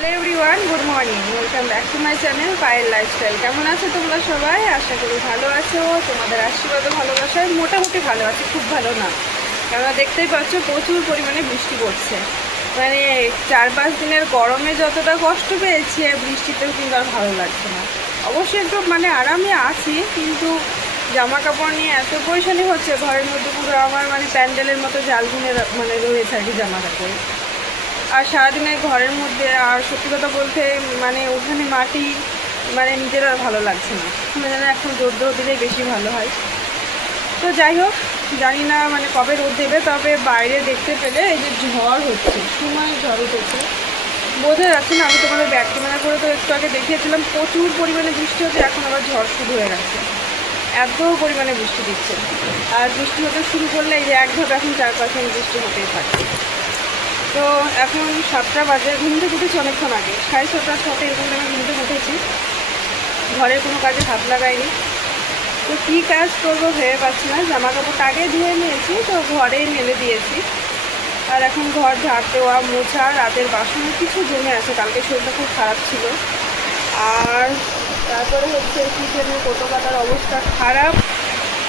Hello everyone, good morning, welcome back to my channel Payel lifestyle. কেমন আছো তোমরা সবাই? আশা করি ভালো আছো। তোমাদের আশীর্বাদ ও ভালোবাসায় মোটামুটি ভালো আছে, খুব ভালো না। কেননা দেখতেই পাচ্ছ প্রচুর পরিমাণে বৃষ্টি পড়ছে। মানে 4-5 দিনের গরমে যতটা কষ্ট পেয়েছি, বৃষ্টিতেও কিন্তু আর ভালো লাগছে না। অবশ্যই একটু আরামে আছি, কিন্তু জামা কাপড় নিয়ে এত পরেশানি হচ্ছে। ঘরের মধ্যে পুরো আমার প্যান্ডেলের মতো জালগুনে রয়েছে আর কি জামা কাপড়। আর সারাদিনের ঘরের মধ্যে, আর সত্যি কথা বলতে ওখানে মাটি নিজের আর ভালো লাগছে না। যেন এখন রোদ দিলেই বেশি ভালো হয়। তো যাই হোক, জানি না কবে রোদ দেবে। তবে বাইরে দেখতে পেলে এই যে ঝড় হচ্ছে, সময় ঝড় উঠেছে, বোঝা যাচ্ছে না। আমি তোমাদের ব্যাক ক্যামেরা করে তো একটু আগে দেখিয়েছিলাম প্রচুর পরিমাণে বৃষ্টি হচ্ছে। এখন আবার ঝড় শুরু হয়ে গেছে, এত পরিমাণে বৃষ্টি দিচ্ছে। আর বৃষ্টি হতে শুরু করলে এই যে একভাবে এখন 4-5 দিন বৃষ্টি হতেই থাকে। তো এখন 7টা বাজে, ঘুম থেকে উঠেছি অনেকক্ষণ আগে, 6:30 7 এরকম আমি ঘুম থেকে উঠেছি। ঘরের কোনো কাজে হাত লাগাইনি। তো কী কাজ করবো ভেবে পাচ্ছি না। জামা কাপড়টা আগে ধুয়ে নিয়েছি, তো ঘরে মেলে দিয়েছি। আর এখন ঘর ঝাড় দেওয়া, মোছা, রাতের বাসনে কিছু জমে আছে, কালকে শরীরটা খুব খারাপ ছিল। আর তারপরে হচ্ছে কিচেনের কোটো কাটার অবস্থা খারাপ।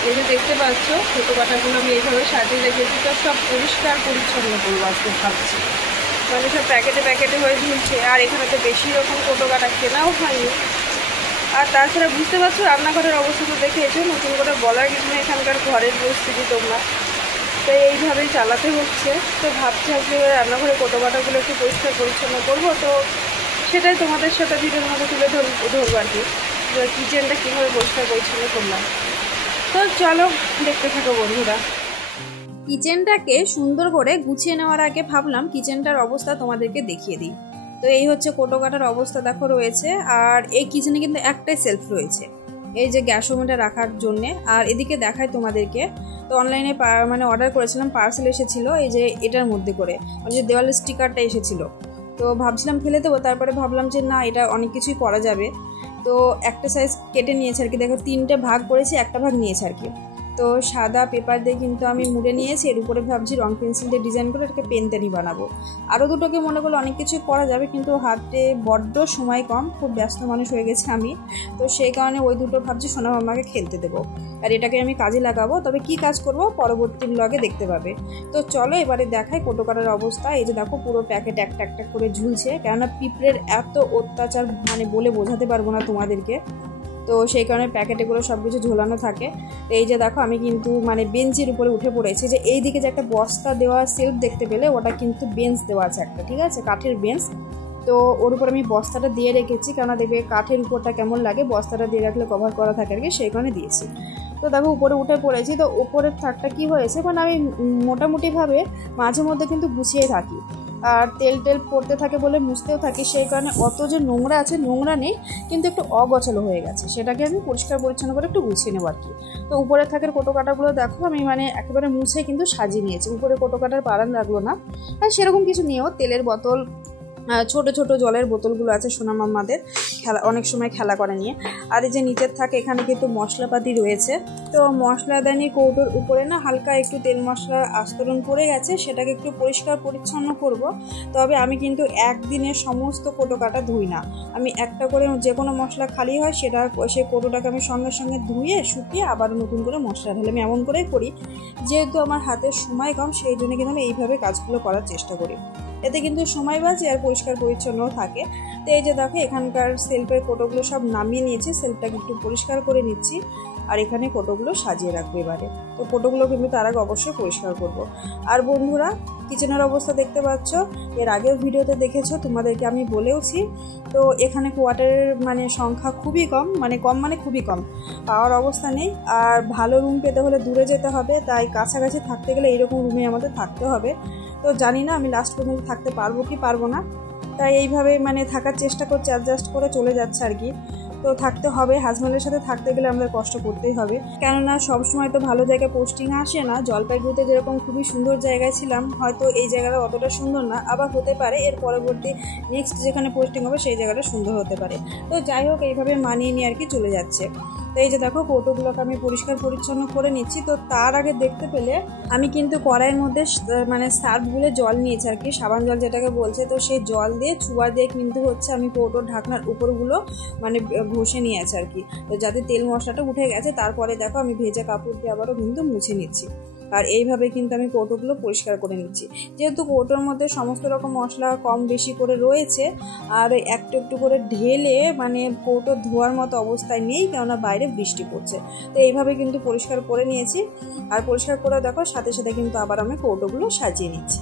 এই যে দেখতে পাচ্ছ কোটো কাটাগুলো আমি এইভাবে সাজিয়ে রেখেছি। তো সব পরিষ্কার পরিচ্ছন্ন করবো আজকে ভাবছি। সব প্যাকেটে প্যাকেটে হয়ে ঝুলছে। আর এখানে তো বেশি রকম কোটো কাটা কেনাও হয়নি। আর তাছাড়া বুঝতে পারছো রান্নাঘরের অবস্থা তো দেখেছো, নতুন করে বলার কিছু নেই। এখানকার ঘরের পরিস্থিতি তোমরা তো এইভাবেই চালাতে হচ্ছে। তো ভাবছি আজকে রান্নাঘরের কোটো কাটাগুলো একটু পরিষ্কার পরিচ্ছন্ন করবো। তো সেটাই তোমাদের সাথে ভিডিওর মধ্যে তুলে ধরবো আর কি, যে কিচেনটা কীভাবে পরিষ্কার পরিচ্ছন্ন করলাম। তো চলো দেখতে থাকো বন্ধুরা। কিচেনটাকে সুন্দর করে গুছিয়ে নেওয়ার আগে ভাবলাম কিচেনটার অবস্থা তোমাদেরকে দেখিয়ে দিই। তো এই হচ্ছে কোটো কাটার অবস্থা দেখো রয়েছে। আর এই কিচেনে কিন্তু একটাই সেলফ রয়েছে, এই যে গ্যাস ওভেনটা রাখার জন্যে। আর এদিকে দেখায় তোমাদেরকে, তো অনলাইনে অর্ডার করেছিলাম, পার্সেল এসেছিল এই যে এটার মধ্যে করে, যে দেওয়ালের স্টিকারটা এসেছিলো। তো ভাবছিলাম ফেলে দেবো, তারপরে ভাবলাম যে না, এটা অনেক কিছুই করা যাবে। তো একটা সাইজ কেটে নিয়েছে আর কি, দেখো 3টে ভাগ করেছি, একটা ভাগ নিয়েছে আর কি। তো সাদা পেপার দিয়ে কিন্তু আমি মুড়ে নিয়েছি। এর উপরে ভাবছি রং পেন্সিল দিয়ে ডিজাইন করে এটাকে পেনতেনি বানাবো। আরও দুটোকে মনে করলে অনেক কিছু করা যাবে, কিন্তু হাতে বড্ড সময় কম, খুব ব্যস্ত মানুষ হয়ে গেছে আমি। তো সেই কারণে ওই দুটো ভাবছি সোনা মামাকে খেলতে দেবো, আর এটাকে আমি কাজে লাগাবো। তবে কি কাজ করব পরবর্তী ব্লগে দেখতে পাবে। তো চলো এবারে দেখাই কোটো কাটার অবস্থা। এই যে দেখো পুরো প্যাকেট একটা একটা করে ঝুলছে, কেননা পিঁপড়ের এত অত্যাচার বলে বোঝাতে পারবো না তোমাদেরকে। তো সেই কারণে প্যাকেটেগুলো সব কিছু ঝোলানো থাকে। তো এই যে দেখো আমি কিন্তু বেঞ্চের উপরে উঠে পড়েছি। যে এই দিকে যে একটা বস্তা দেওয়া সেলফ দেখতে পেলে, ওটা কিন্তু বেঞ্চ দেওয়া আছে একটা, ঠিক আছে, কাঠের বেঞ্চ। তো ওর উপর আমি বস্তাটা দিয়ে রেখেছি, কেননা দেখবে কাঠের উপরটা কেমন লাগে, বস্তাটা দিয়ে রাখলে কভার করা থাকে আর কি, সেই কারণে দিয়েছি। তো দেখো উপরে উঠে পড়েছি। তো উপরের থাকটা কি হয়েছে, আমি মোটামুটিভাবে মাঝে মধ্যে কিন্তু গুছিয়ে থাকি। আর তেল পড়তে থাকে বলে মুছতেও থাকি, সেই কারণে অত যে নোংরা আছে, নোংরা নেই, কিন্তু একটু অগোছালো হয়ে গেছে, সেটাকে আমি পরিষ্কার পরিচ্ছন্ন করে একটু গুছিয়ে নেব আর কি। তো উপরে থাকার কোটো কাটাগুলো দেখো আমি একেবারে মুছে কিন্তু সাজিয়ে নিয়েছি। উপরে কোটো কাটার পালান লাগলো না। আর সেরকম কিছু নিয়েও তেলের বোতল, ছোট ছোট জলের বোতলগুলো আছে সোনা মাম্মাদের, অনেক সময় খেলা করে নিয়ে। আর এই যে নিচের থাকে, এখানে কিন্তু মশলাপাতি রয়েছে। তো মশলাদানি কৌটোর উপরে না হালকা একটু তেল মশলার আস্তরণ পড়ে গেছে, সেটাকে একটু পরিষ্কার পরিচ্ছন্ন করব। তবে আমি কিন্তু একদিনে সমস্ত কোটো কাটা ধুই না। আমি একটা করে যে কোনো মশলা খালি হয় সেই কোটোটাকে আমি সঙ্গে সঙ্গে ধুয়ে শুকিয়ে আবার নতুন করে মশলা ঢেলে আমি এমন করেই করি। যেহেতু আমার হাতের সময় কম, সেই জন্য কিন্তু আমি এইভাবে কাজগুলো করার চেষ্টা করি। এতে কিন্তু সময় বাঁচে আর পরিষ্কার পরিচ্ছন্নও থাকে। তো এই যে দেখো এখানকার সেলফের কোটোগুলো সব নামিয়ে নিয়েছি, সেলফটাকে একটু পরিষ্কার করে নিচ্ছি। আর এখানে কোটোগুলো সাজিয়ে রাখবো এবারে। তো কোটোগুলো কিন্তু তার আগে অবশ্যই পরিষ্কার করব। আর বন্ধুরা কিচেনের অবস্থা দেখতে পাচ্ছ, এর আগেও ভিডিওতে দেখেছো, তোমাদেরকে আমি বলেওছি। তো এখানে কোয়ার্টারের সংখ্যা খুবই কম, খুবই কম, পাওয়ার অবস্থা নেই। আর ভালো রুম পেতে হলে দূরে যেতে হবে, তাই কাছাকাছি থাকতে গেলে এইরকম রুমে আমাদের থাকতে হবে। তো জানি না আমি লাস্ট পর্যন্ত থাকতে পারবো কি পারবো না, তাই এইভাবে থাকার চেষ্টা করছি, অ্যাডজাস্ট করে চলে যাচ্ছে আর কি। তো থাকতে হবে, হাজব্যান্ডের সাথে থাকতে গেলে আমাদের কষ্ট করতেই হবে, কেননা সবসময় তো ভালো জায়গায় পোস্টিং আসে না। জলপাইগুড়িতে যেরকম খুবই সুন্দর জায়গায় ছিলাম, হয়তো এই জায়গাটা অতটা সুন্দর না, আবার হতে পারে এর পরবর্তী নেক্সট যেখানে পোস্টিং হবে সেই জায়গাটা সুন্দর হতে পারে। তো যাই হোক, এইভাবে মানিয়ে নিয়ে আর কি চলে যাচ্ছে। তো এই যে দেখো কৌটোগুলোকে আমি পরিষ্কার পরিচ্ছন্ন করে নিচ্ছি। তো তার আগে দেখতে পেলে আমি কিন্তু কড়াইয়ের মধ্যে মানে সার্ফ গুলে জল নিয়েছি আর কি, সাবান জল যেটাকে বলছে। তো সেই জল দিয়ে চুয়া দিয়ে কিন্তু হচ্ছে আমি কৌটোর ঢাকনার উপরগুলো মানে ঘষে নিয়েছি আর কি, তো যাতে তেল মশলাটা উঠে গেছে। তারপরে দেখো আমি ভেজা কাপড় দিয়ে আবারও কিন্তু মুছে নিচ্ছি। আর এইভাবে কিন্তু আমি কৌটোগুলো পরিষ্কার করে নিচ্ছি। যেহেতু কৌটোর মধ্যে সমস্ত রকম মশলা কম বেশি করে রয়েছে, আর একটু একটু করে ঢেলে মানে কৌটো ধোয়ার মতো অবস্থায় নেই, কেননা বাইরে বৃষ্টি পড়ছে। তো এইভাবে কিন্তু পরিষ্কার করে নিয়েছি। আর পরিষ্কার করে দেখো সাথে সাথে কিন্তু আবার আমি কৌটোগুলো সাজিয়ে নিচ্ছি।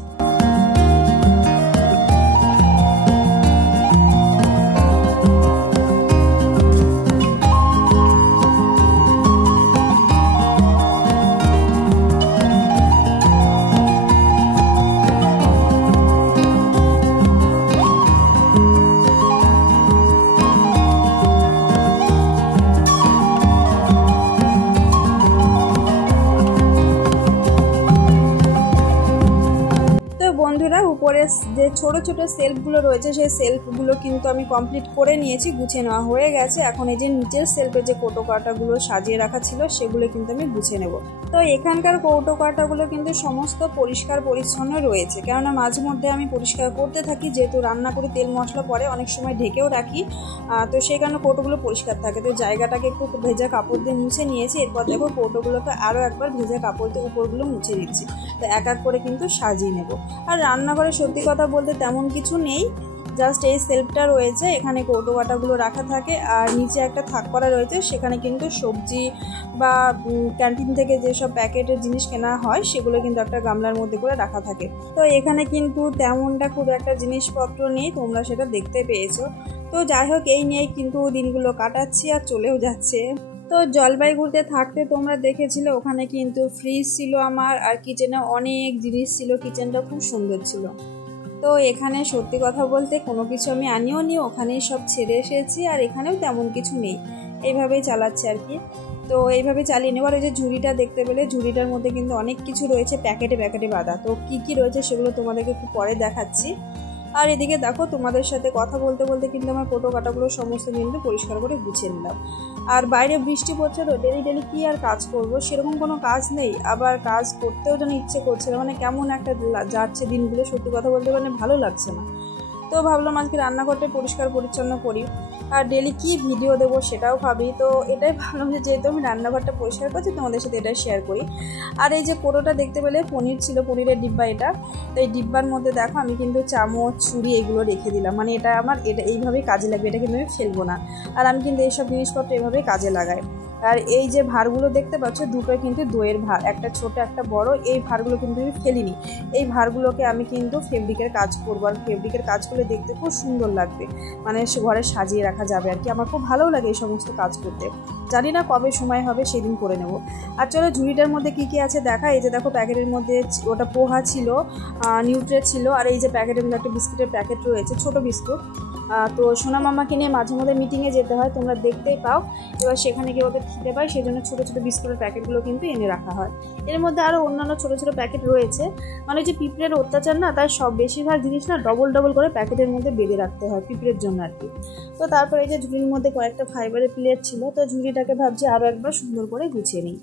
বন্ধুরা, উপরে যে ছোট ছোট সেলফগুলো রয়েছে সেই সেলফগুলো কিন্তু আমি কমপ্লিট করে নিয়েছি, গুছিয়ে নেওয়া হয়ে গেছে। এখন এই যে নিচের সেলফে যে কৌটো কাঁটাগুলো সাজিয়ে রাখা ছিল সেগুলো কিন্তু আমি গুছিয়ে নেব। তো এখানকার কৌটো কাঁটাগুলো কিন্তু সমস্ত পরিষ্কার পরিচ্ছন্ন রয়েছে, কেননা মাঝে মধ্যে আমি পরিষ্কার করতে থাকি, যেহেতু রান্না করে তেল মশলা পরে অনেক সময় ঢেকেও রাখি, তো সেই কারণে কৌটোগুলো পরিষ্কার থাকে। তো জায়গাটাকে একটু ভেজা কাপড় দিয়ে মুছে নিয়েছি। এরপর দেখো কৌটোগুলোকে আরও একবার ভেজা কাপড় দিয়ে উপরগুলো মুছে দিচ্ছি। তো এক এক করে কিন্তু সাজিয়ে নেব। আর রান্নাঘরে সত্যি কথা বলতে তেমন কিছু নেই, জাস্ট এই সেলফটা রয়েছে, এখানে কৌটো কাঁটাগুলো রাখা থাকে। আর নিচে একটা থাক করা রয়েছে, সেখানে কিন্তু সবজি বা ক্যান্টিন থেকে যেসব প্যাকেটের জিনিস কেনা হয় সেগুলো কিন্তু একটা গামলার মধ্যে করে রাখা থাকে। তো এখানে কিন্তু তেমনটা খুব একটা জিনিসপত্র নেই, তোমরা সেটা দেখতে পেয়েছো। তো যাই হোক, এই নিয়েই কিন্তু দিনগুলো কাটাচ্ছি আর চলেও যাচ্ছে। তো জলপাইগুড়িতে থাকতে তোমরা দেখেছিলে ওখানে কিন্তু ফ্রিজ ছিল আমার, আর কিচেনে অনেক জিনিস ছিল, কিচেনটা খুব সুন্দর ছিল। তো এখানে সত্যি কথা বলতে কোনো কিছু আমি আনিও নি, ওখানেই সব ছেড়ে এসেছি। আর এখানেও তেমন কিছু নেই, এইভাবেই চালাচ্ছে আর কি। তো এইভাবে চালিয়ে নেবার। ওই যে ঝুড়িটা দেখতে পেলে, ঝুড়িটার মধ্যে কিন্তু অনেক কিছু রয়েছে প্যাকেটে প্যাকেটে বাঁধা। তো কি কি রয়েছে সেগুলো তোমাদেরকে একটু পরে দেখাচ্ছি। আর এদিকে দেখো তোমাদের সাথে কথা বলতে বলতে কিন্তু আমার কৌটো কাঁটাগুলো সমস্ত কিন্তু পরিষ্কার করে গুছিয়ে নিলাম। আর বাইরে বৃষ্টি পড়ছে, তো ডেলি ডেলি কি আর কাজ করব, সেরকম কোনো কাজ নেই, আবার কাজ করতেও যেন ইচ্ছে করছে না, মানে কেমন একটা যাচ্ছে দিনগুলো, সত্যি কথা বলতে মানে ভালো লাগছে না। তো ভাবলাম আজকে রান্নাঘরটা পরিষ্কার পরিচ্ছন্ন করি, আর ডেলি কি ভিডিও দেবো সেটাও ভাবি। তো এটাই ভাবলাম যে যেহেতু আমি রান্নাঘরটা পরিষ্কার করছি তোমাদের সাথে এটাই শেয়ার করি। আর এই যে কোটোটা দেখতে পেলে পনির ছিল, পনিরের ডিব্বা এটা। তো এই ডিব্বার মধ্যে দেখো আমি কিন্তু চামচ ছুরি এগুলো রেখে দিলাম, মানে এটা আমার এটা এইভাবেই কাজে লাগবে, এটা কিন্তু আমি ফেলবো না। আর আমি কিন্তু এইসব জিনিসপত্র এভাবেই কাজে লাগাই। আর এই যে ভাঁড়গুলো দেখতে পাচ্ছ, দুটো কিন্তু দইয়ের ভাঁড়, একটা ছোট একটা বড়। এই ভাঁড়গুলো কিন্তু আমি ফেলিনি, এই ভাঁড়গুলোকে আমি কিন্তু ফেব্রিকের কাজ করবো। আর ফেব্রিকের কাজ করলে দেখতে খুব সুন্দর লাগবে, মানে ঘরে সাজিয়ে রাখা যাবে আর কি। আমার খুব ভালো লাগে এই সমস্ত কাজ করতে, জানি না কবে সময় হবে সেদিন করে নেব। আর চলো ঝুড়িটার মধ্যে কি কি আছে দেখা। এই যে দেখো প্যাকেটের মধ্যে ওটা পোহা ছিল, নিউট্রেট ছিল। আর এই যে প্যাকেটের মধ্যে একটা বিস্কুটের প্যাকেট রয়েছে, ছোট বিস্কুট। তো সোনা মামাকে নিয়ে মাঝে মধ্যে মিটিংয়ে যেতে হয়, তোমরা দেখতেই পাও। এবার সেখানে গিয়ে ওদের খেতে পাই, সেই জন্য ছোটো ছোটো বিস্কুটের প্যাকেটগুলো কিন্তু এনে রাখা হয়। এর মধ্যে আরও অন্যান্য ছোটো ছোটো প্যাকেট রয়েছে, মানে যে পিঁপড়ের অত্যাচার না, তাই সব বেশিরভাগ জিনিস না ডবল ডবল করে প্যাকেটের মধ্যে বেঁধে রাখতে হয় পিঁপড়ের জন্য আর কি। তো তারপরে এই যে ঝুড়ির মধ্যে কয়েকটা ফাইবারের প্লেট ছিল, তো ঝুড়িটাকে ভাবছি আরও একবার সুন্দর করে গুছিয়ে নিই।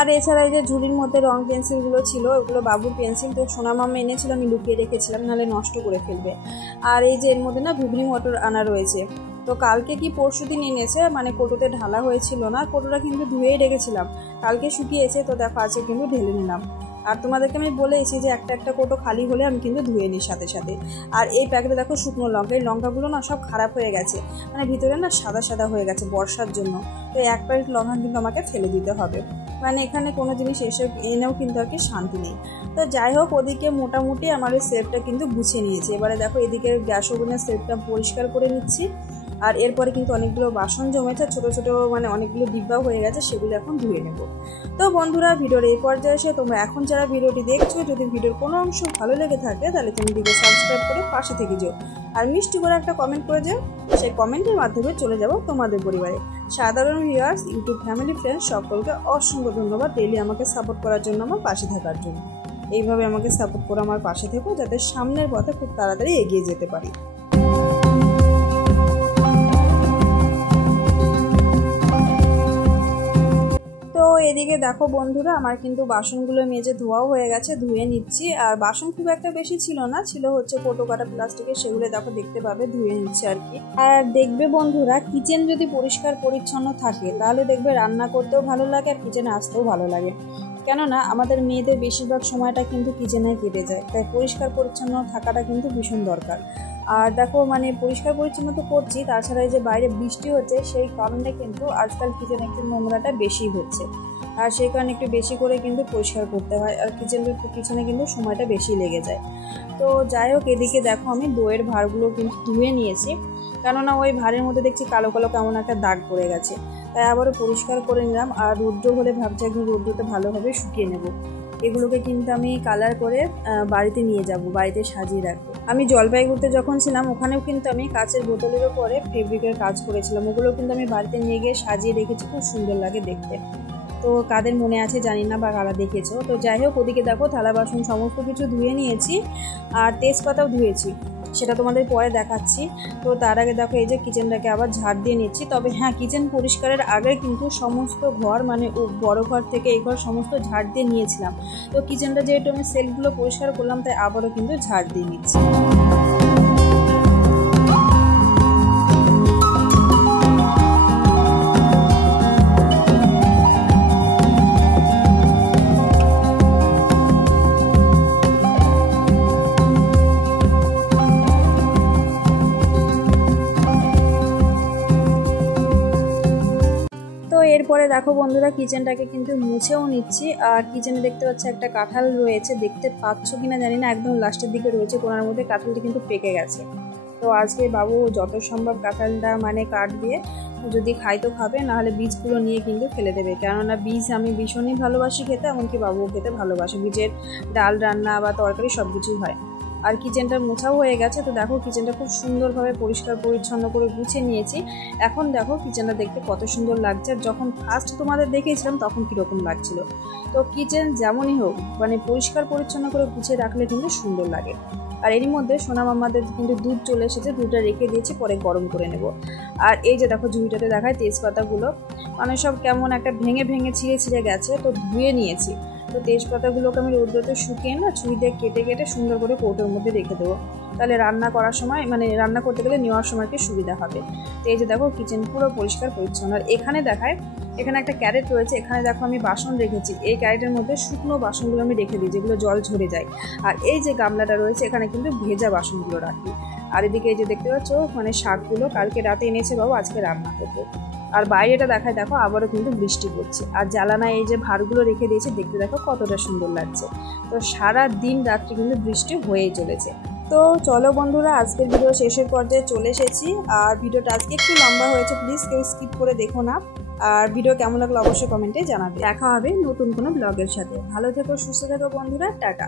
আর এছাড়া এই যে ঝুড়ির মধ্যে রং পেন্সিলগুলো ছিল, ওগুলো বাবুর পেন্সিল। তো সোনা মামা এনেছিল, আমি লুকিয়ে রেখেছিলাম, নাহলে নষ্ট করে ফেলবে। আর এই যে এর মধ্যে না ঘুগনি মটর আনা রয়েছে, তো কালকে কি পরশু দিন এনেছে, মানে কোটোতে ঢালা হয়েছিল না, কোটোটা কিন্তু ধুয়েই রেখেছিলাম, কালকে শুকিয়েছে। তো দেখো আজকে কিন্তু ঢেলে নিলাম। আর তোমাদেরকে আমি বলেছি যে একটা একটা কোটো খালি হলে আমি কিন্তু ধুয়ে নিই সাথে সাথে। আর এই প্যাকেটে দেখো শুকনো লঙ্কা, এই লঙ্কাগুলো না সব খারাপ হয়ে গেছে, মানে ভিতরে না সাদা সাদা হয়ে গেছে বর্ষার জন্য। তো এক প্যাকেট লঙ্কা কিন্তু আমাকে ফেলে দিতে হবে। মানে এখানে কোনো জিনিস এসে এনেও কিন্তু আর কি শান্তি নেই। তো যাই হোক, ওদিকে মোটামুটি আমার ওই সেলফটা কিন্তু গুছিয়ে নিয়েছি। এবারে দেখো এদিকে গ্যাস ওভেনের সেলফটা পরিষ্কার করে নিচ্ছি। আর এরপরে কিন্তু অনেকগুলো বাসন জমেছে, ছোট ছোট মানে অনেকগুলো ডিব্বাও হয়ে গেছে, সেগুলো এখন ধুয়ে নেব। তো বন্ধুরা, ভিডিওর এই পর্যায়ে এসে তোমরা এখন যারা ভিডিওটি দেখছো, যদি ভিডিওর কোনো অংশ ভালো লেগে থাকে তাহলে তুমি ভিডিও সাবস্ক্রাইব করে পাশে থেকে যেও, আর মিষ্টি করে একটা কমেন্ট করে যাও। সেই কমেন্টের মাধ্যমে চলে যাব তোমাদের পরিবারে। সাধারণ ভিউয়ার্স, ইউটিউব ফ্যামিলি ফ্রেন্ডস সকলকে অসংখ্য ধন্যবাদ ডেইলি আমাকে সাপোর্ট করার জন্য, আমার পাশে থাকার জন্য। এইভাবে আমাকে সাপোর্ট করে আমার পাশে থেকো, যাতে সামনের পথে খুব তাড়াতাড়ি এগিয়ে যেতে পারি। তো এদিকে দেখো বন্ধুরা, আমার কিন্তু বাসনগুলো মেজে ধোয়াও হয়ে গেছে, ধুয়ে নিচ্ছি। আর বাসন খুব একটা বেশি ছিল না, ছিল হচ্ছে কোটো কাটা প্লাস্টিকের, সেগুলো দেখো দেখতে পাবে ধুয়ে নিচ্ছে আর কি। আর দেখবে বন্ধুরা, কিচেন যদি পরিষ্কার পরিচ্ছন্ন থাকে তাহলে দেখবে রান্না করতেও ভালো লাগে আর কিচেনে আসতেও ভালো লাগে। কেননা আমাদের মেয়েদের বেশিরভাগ সময়টা কিন্তু কিচেনে কেটে যায়, তাই পরিষ্কার পরিচ্ছন্ন থাকাটা কিন্তু ভীষণ দরকার। আর দেখো মানে পরিষ্কার পরিচ্ছন্ন তো করছি, তাছাড়া এই যে বাইরে বৃষ্টি হচ্ছে সেই কারণে কিন্তু আজকাল কিচেনে একটু নোংরাটা বেশি হচ্ছে, আর সেই কারণে একটু বেশি করে কিন্তু পরিষ্কার করতে হয়, আর কিচেনের পিছনে কিন্তু সময়টা বেশি লেগে যায়। তো যাই হোক, এদিকে দেখো আমি দইয়ের ভাঁড়গুলো কিন্তু ধুয়ে নিয়েছি, কেননা ওই ভাঁড়ের মধ্যে দেখছি কালো কালো কেমন একটা দাগ পড়ে গেছে, তাই আবারও পরিষ্কার করে নিলাম। আর রৌদ্র হলে ভাবছি একদিন রৌদ্রতে ভালোভাবে শুকিয়ে নেব। এগুলোকে কিন্তু আমি কালার করে বাড়িতে নিয়ে যাব, বাড়িতে সাজিয়ে রাখবো। আমি জলপাইগুড়িতে যখন ছিলাম ওখানেও কিন্তু আমি কাচের বোতলের উপরে ফেব্রিকের কাজ করেছিলাম, ওগুলো কিন্তু আমি বাড়িতে নিয়ে গিয়ে সাজিয়ে রেখেছি, খুব সুন্দর লাগে দেখতে। তো কাদের মনে আছে জানি না, বা কারা দেখেছো। তো যাই হোক, ওদিকে দেখো থালা বাসন সমস্ত কিছু ধুয়ে নিয়েছি, আর তেজপাতাও ধুয়েছি, সেটা তোমাদের পরে দেখাচ্ছি। তো তার আগে দেখো এই যে কিচেনটাকে আবার ঝাড় দিয়ে নিচ্ছি। তবে হ্যাঁ, কিচেন পরিষ্কারের আগে কিন্তু সমস্ত ঘর মানে বড় ঘর থেকে এই ঘর সমস্ত ঝাড় দিয়ে নিয়েছিলাম। তো কিচেনটা যেহেতু আমি সেলফগুলো পরিষ্কার করলাম, তাই আবারও কিন্তু ঝাড় দিয়ে নিচ্ছি। এরপরে দেখো বন্ধুরা, কিচেনটাকে কিন্তু মুছেও নিচ্ছি। আর কিচেনে দেখতে পাচ্ছি একটা কাঁঠাল রয়েছে, দেখতে পাচ্ছ কিনা জানি না, একদম লাস্টের দিকে রয়েছে কোনার মধ্যে, কাঁঠালটা কিন্তু পেকে গেছে। তো আজকে বাবু যত সম্ভব কাঁঠালটা মানে কাট দিয়ে যদি খাই তো খাবে, নাহলে বীজগুলো নিয়ে কিন্তু ফেলে দেবে। কেননা বীজ আমি ভীষণই ভালোবাসি খেতে, এমনকি বাবুও খেতে ভালোবাসে। বীজের ডাল রান্না বা তরকারি সব কিছুই হয়। আর কিচেনটা মোছাও হয়ে গেছে। তো দেখো কিচেনটা খুব সুন্দরভাবে পরিষ্কার পরিচ্ছন্ন করে গুছিয়ে নিয়েছি। এখন দেখো কিচেনটা দেখতে কত সুন্দর লাগছে, আর যখন ফার্স্ট তোমাদের দেখিয়েছিলাম তখন কীরকম লাগছিল। তো কিচেন যেমনই হোক মানে পরিষ্কার পরিচ্ছন্ন করে গুছিয়ে রাখলে কিন্তু সুন্দর লাগে। আর এরই মধ্যে সোনা মামাদের কিন্তু দুধ চলে এসেছে, দুধটা রেখে দিয়েছি, পরে গরম করে নেব। আর এই যে দেখো ঝুড়িটাতে দেখায় তেজপাতাগুলো মানে সব কেমন একটা ভেঙে ভেঙে ছিঁড়ে ছিঁড়ে গেছে, তো ধুয়ে নিয়েছি। তো তেজপাতাগুলোকে আমি রৌদ্রতে শুকিয়ে না ছুরি দিয়ে কেটে কেটে সুন্দর করে কৌটোর মধ্যে রেখে দেবো, তাহলে রান্না করার সময় মানে রান্না করতে গেলে নেওয়ার সময় কি সুবিধা হবে। তো এই যে দেখো কিচেন পুরো পরিষ্কার পরিচ্ছন্ন। আর এখানে দেখায়, এখানে একটা ক্যারেট রয়েছে, এখানে দেখো আমি বাসন রেখেছি। এই ক্যারেটের মধ্যে শুকনো বাসনগুলো আমি রেখে দিই, যেগুলো জল ঝরে যায়। আর এই যে গামলাটা রয়েছে, এখানে কিন্তু ভেজা বাসনগুলো রাখি। আর এদিকে এই যে দেখতে পাচ্ছ মানে শাকগুলো কালকে রাতে এনেছে বাবু, আজকে রান্না করবো। আর বাইরেটা দেখায় দেখো আবারও কিন্তু বৃষ্টি পড়ছে। আর জ্বালানায় এই যে ভাঁড়গুলো রেখে দিয়েছে, দেখতে দেখো কতটা সুন্দর লাগছে। তো সারা দিন রাত্রি কিন্তু বৃষ্টি হয়েই চলেছে। তো চলো বন্ধুরা, আজকের ভিডিও শেষের পর্যায়ে চলে এসেছি। আর ভিডিওটা আজকে একটু লম্বা হয়েছে, প্লিজ কেউ স্কিপ করে দেখো না। আর ভিডিও কেমন লাগলো অবশ্যই কমেন্টে জানাবে। দেখা হবে নতুন কোনো ব্লগের সাথে। ভালো থেকো, সুস্থ থেকো বন্ধুরা, টাটা।